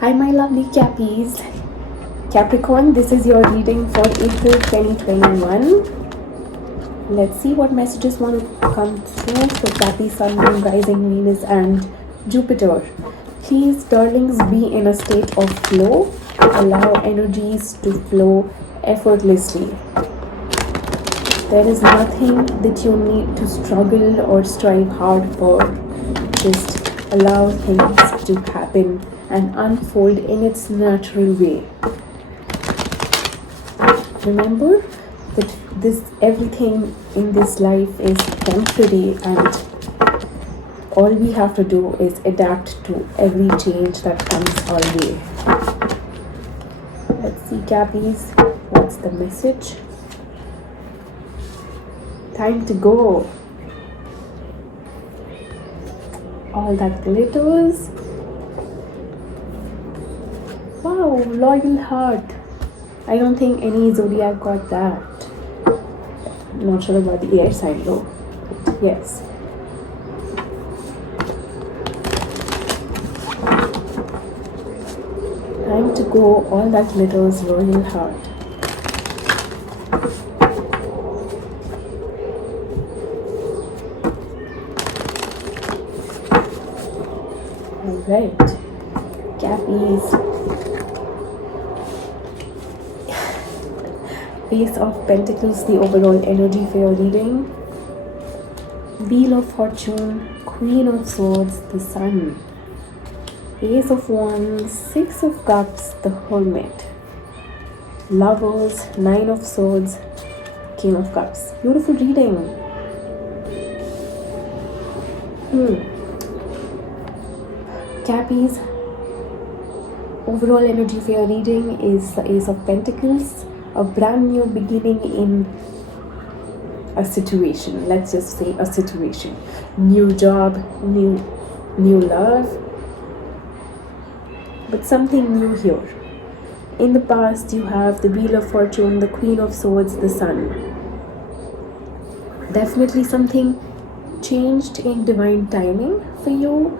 Hi, my lovely Cappies. Capricorn, this is your reading for April 2021. Let's see what messages want to come through for Cappy, Sun, Moon, Rising, Venus, and Jupiter. Please, darlings, be in a state of flow. Allow energies to flow effortlessly. There is nothing that you need to struggle or strive hard for. Just allow things to happen and unfold in its natural way. Remember that everything in this life is temporary, and all we have to do is adapt to every change that comes our way. Let's see, Cappies, what's the message? Time to go. All that glitters. Wow, loyal heart. I don't think any zodiac got that. Not sure about the air sign though. Yes. Time to go. All that glitters. Royal heart. Alright. Cappies. Ace of Pentacles, the overall energy for your reading. Wheel of Fortune, Queen of Swords, the Sun. Ace of Wands, Six of Cups, the Hermit. Lovers, Nine of Swords, King of Cups. Beautiful reading. Cappies, overall energy for your reading is the Ace of Pentacles. A brand new beginning in a situation. Let's just say a situation. New job, new love, but something new here. In the past, you have the Wheel of Fortune, the Queen of Swords, the Sun. Definitely something changed in divine timing for you,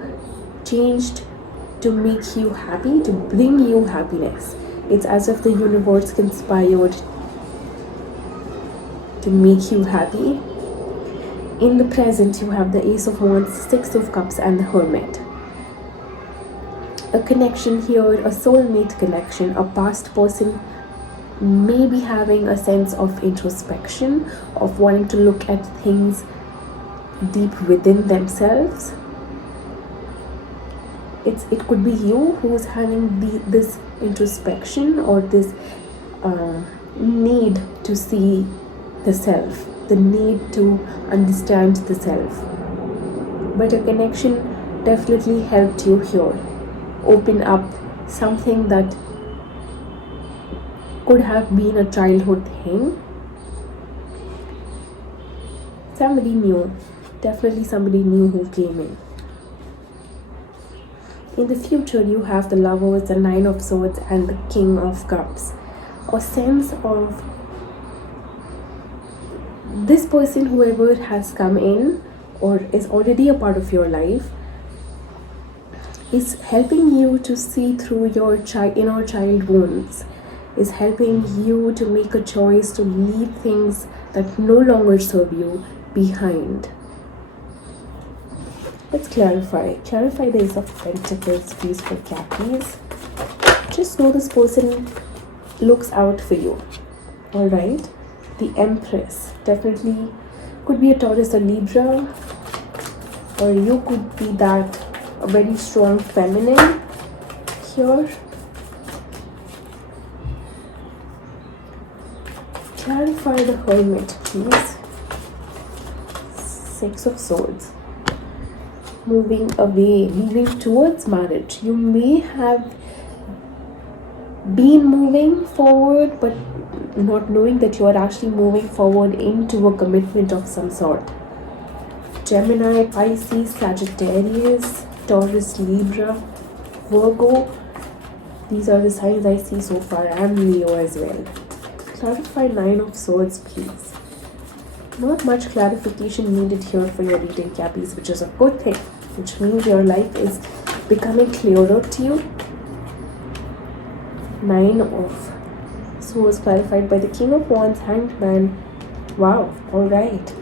changed to make you happy, to bring you happiness. It's as if the universe conspired to make you happy. In the present, you have the Ace of Wands, Six of Cups, and the Hermit. A connection here, a soulmate connection. A past person may be having a sense of introspection, of wanting to look at things deep within themselves. It could be you who's having this introspection, or this need to see the self, the need to understand the self. But a connection definitely helped you here open up something that could have been a childhood thing. Somebody new, definitely somebody new who came in. In the future, you have the Lovers, the Nine of Swords, and the King of Cups. A sense of this person, whoever has come in or is already a part of your life, is helping you to see through your inner child wounds, is helping you to make a choice to leave things that no longer serve you behind. Let's clarify the Ace of Pentacles, please, for Cappies. Just know this person looks out for you. Alright? The Empress definitely could be a Taurus or Libra, or you could be that a very strong feminine here. Clarify the Hermit, please. Six of Swords. Moving away, moving towards marriage. You may have been moving forward, but not knowing that you are actually moving forward into a commitment of some sort. Gemini, Pisces, Sagittarius, Taurus, Libra, Virgo. These are the signs I see so far, and Leo as well. Clarify Nine of Swords, please. Not much clarification needed here for your reading, Cappies, which is a good thing, which means your life is becoming clearer to you. Nine of Swords clarified by the King of Wands, Hanged Man. Wow, alright.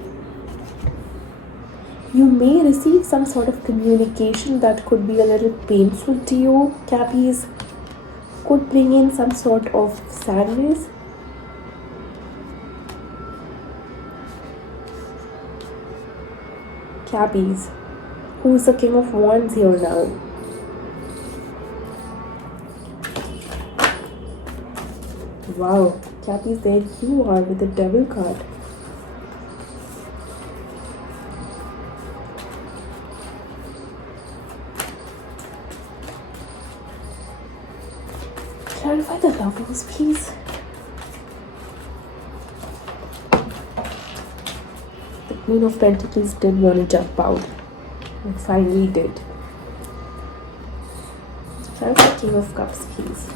You may receive some sort of communication that could be a little painful to you, Cappies. Could bring in some sort of sadness. Cappies. Who's the King of Wands here now? Wow, Cappies, there you are with the Devil card. Clarify the Lovers, please. The Queen of Pentacles did want to jump out. It finally did. Clarify King of Cups, please.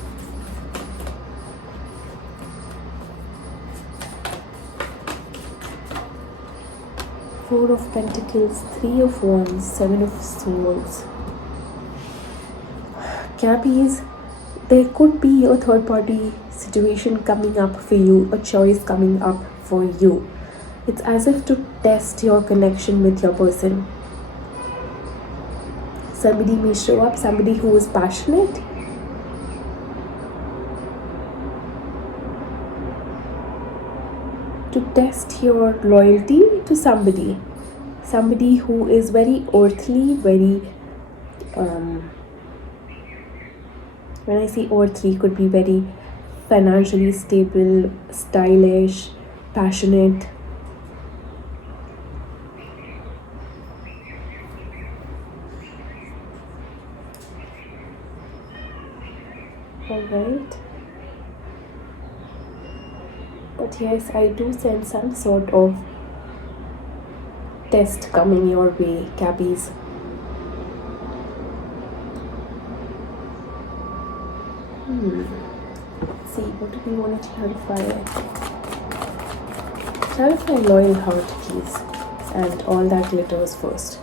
Four of Pentacles, Three of Wands, Seven of Swords. Cappies, there could be a third party situation coming up for you, a choice coming up for you. It's as if to test your connection with your person. Somebody may show up, somebody who is passionate. To test your loyalty to somebody. Somebody who is very earthly, very when I say earthly, could be very financially stable, stylish, passionate. Alright. But yes, I do sense some sort of test coming your way, Cappies. Let's see, what do we want to clarify? Clarify loyal heart, please. And all that glitters first.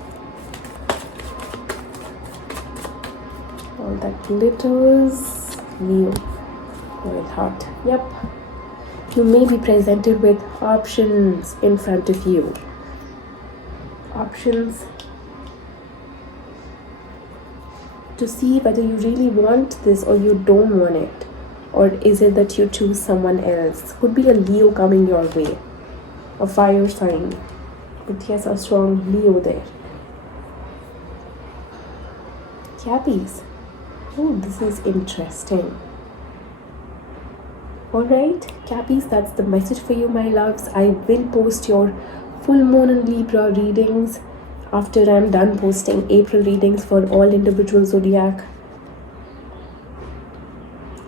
All that glitters, Leo. Loyal heart. Yep. You may be presented with options in front of you. Options to see whether you really want this or you don't want it, or is it that you choose someone else. Could be a Leo coming your way, a fire sign, but yes, a strong Leo there. Cappies. Oh, this is interesting. Alright, Cappies, that's the message for you, my loves. I will post your full moon and Libra readings after I'm done posting April readings for all individual zodiac.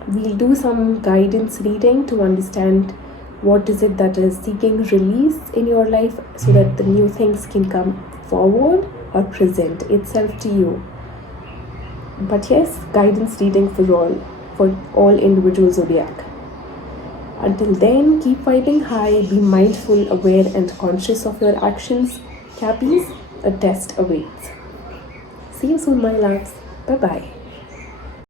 We'll do some guidance reading to understand what is it that is seeking release in your life so that the new things can come forward or present itself to you. But yes, guidance reading for all individual zodiac. Until then, keep vibing high, be mindful, aware and conscious of your actions. Cappies, a test awaits. See you soon, my loves. Bye-bye.